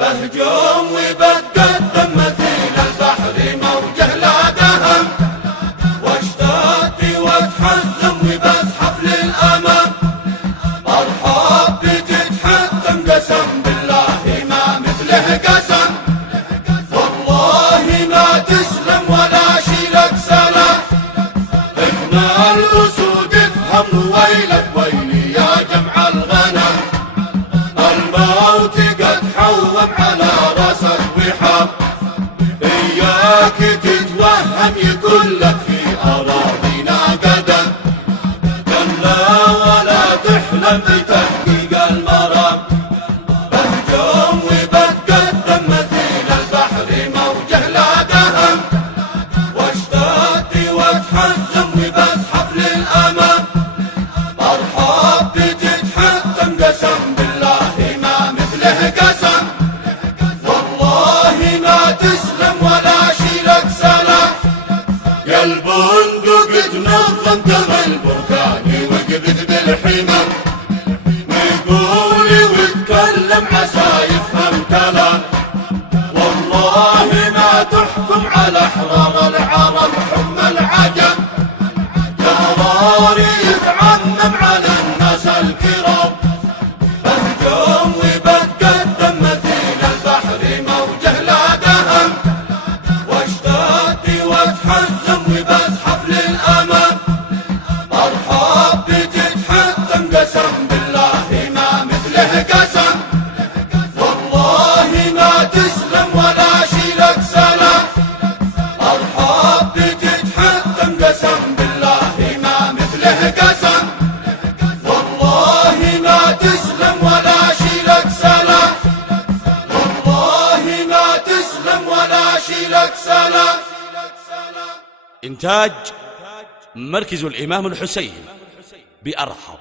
بهجوم وبتقدم مثيل البحر موجه لا دهم، واشتاقي واتحزم وبزحف للامام. مرحب بتتحتم قسم بالله ما مثله قسم، والله ما تسلم ولا شيلك سلام. احنا الاسود افهم ويلك ويلي يا جمع الغنم، الموت قد حوم على راسك وحام. اياك تتوهم يكون لك في اراضينا قدم، كلا ولا تحلم بتحقيق المرام. بهجوم وبتقدم مثيل البحر موجه لا دهم، واشتاقي واتحزم وبزحف للامام. مرحب بتتحتم قسم بالله ما مثله قسم، والله ما تسلم ولا شيلك سلام. يا البندق تنظم دم البركاني وقفت بالحمام، ويقولي ويتكلم عسى يفهم كلام. والله ما تحكم على احرار العرب حكم العجم، قراري يتعمم على الناس الكرام. بهجوم وبتقدم مثيل البحر موجه لا دهم، واشتاقي واتحزم وبزحف للامام. مرحب بتتحتم قسم بالله ما مثله قسم، والله ما تسلم ولا شيلك سلام. مرحب بتتحتم قسم بالله ما مثله قسم، والله ما تسلم ولا شيلك سلام. والله ما تسلم ولا شيلك سلام. إنتاج مركز الإمام الحسين بأرحب.